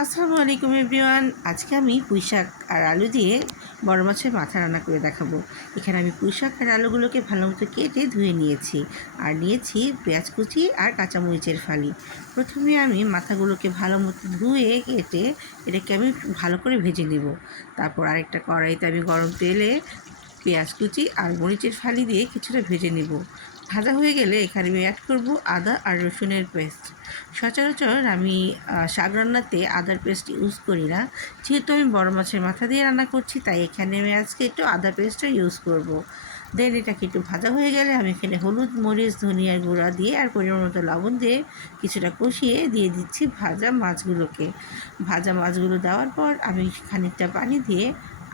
আসসালামু আলাইকুম এভরিওয়ান। আজকে আমি পুঁই শাক আর আলু দিয়ে বড় মাছের মাথা রান্না করে দেখাবো। এখানে আমি পুঁই শাক আর আলুগুলোকে ভালো মতো কেটে ধুয়ে নিয়েছি, আর নিয়েছি পেঁয়াজ কুচি আর কাঁচামরিচের ফালি। প্রথমে আমি মাথাগুলোকে ভালো মতো ধুয়ে কেটে এটাকে আমি ভালো করে ভেজে নেব। তারপর আরেকটা কড়াইতে আমি গরম তেলে পেঁয়াজ কুচি আর মরিচের ফালি দিয়ে কিছুটা ভেজে নেব। ভাজা হয়ে গেলে এখানে আমি অ্যাড করব আদা আর রসুনের পেস্ট। সচরাচর আমি শাক রান্নাতে আদার পেস্ট ইউজ করি না, যেহেতু আমি বড় মাছের মাথা দিয়ে রান্না করছি, তাই এখানে আমি আজকে একটু আদা পেস্টটা ইউজ করব। দেন এটাকে একটু ভাজা হয়ে গেলে আমি এখানে হলুদ, মরিচ, ধনিয়ার গুঁড়া দিয়ে আর পরিমাণ মতো লবণ দিয়ে কিছুটা কষিয়ে দিয়ে দিচ্ছি ভাজা মাছগুলোকে। ভাজা মাছগুলো দেওয়ার পর আমি খানিকটা পানি দিয়ে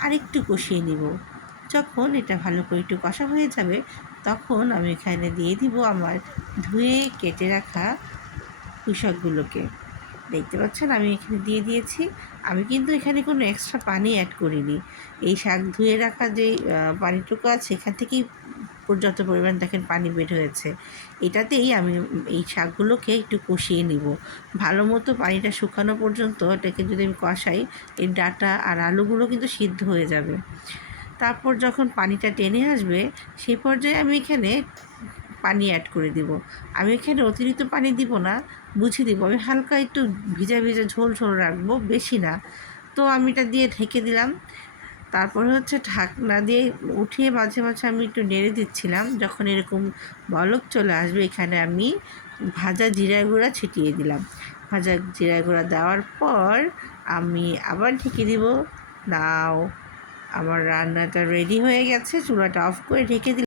আরেকটু কষিয়ে নেব। যখন এটা ভালো করে একটু কষা হয়ে যাবে, তখন আমি এখানে দিয়ে দিব আমার ধুয়ে কেটে রাখা পুঁই শাকগুলোকে। দেখতে পাচ্ছেন আমি এখানে দিয়ে দিয়েছি। আমি কিন্তু এখানে কোনো এক্সট্রা পানি অ্যাড করিনি। এই শাক ধুয়ে রাখা যেই পানিটুকু আছে, সেখান থেকেই পর্যাপ্ত পরিমাণ দেখেন পানি বের হয়েছে। এটাতেই আমি এই শাকগুলোকে একটু কষিয়ে নিব ভালো মতো। পানিটা শুকানো পর্যন্ত এটাকে যদি আমি কষাই, এই ডাঁটা আর আলুগুলো কিন্তু সিদ্ধ হয়ে যাবে। তারপর যখন পানিটা টেনে আসবে, সেই পর্যায়ে আমি এখানে পানি অ্যাড করে দিব। আমি এখানে অতিরিক্ত পানি দিব না, বুঝে দিব। আমি হালকা একটু ভিজা ভিজা ঝোল ঝোল রাখবো, বেশি না। তো আমি এটা দিয়ে ঢেকে দিলাম। তারপরে হচ্ছে ঢাকনা দিয়ে উঠিয়ে মাঝে মাঝে আমি একটু নেড়ে দিচ্ছিলাম। যখন এরকম বলক চলে আসবে, এখানে আমি ভাজা জিরা গুঁড়া ছিটিয়ে দিলাম। ভাজা জিরা গুঁড়া দেওয়ার পর আমি আবার ঢেকে দিব। নাও, আমার রান্নাটা রেডি হয়ে গেছে। চুলাটা অফ করে ঢেকে দিলাম।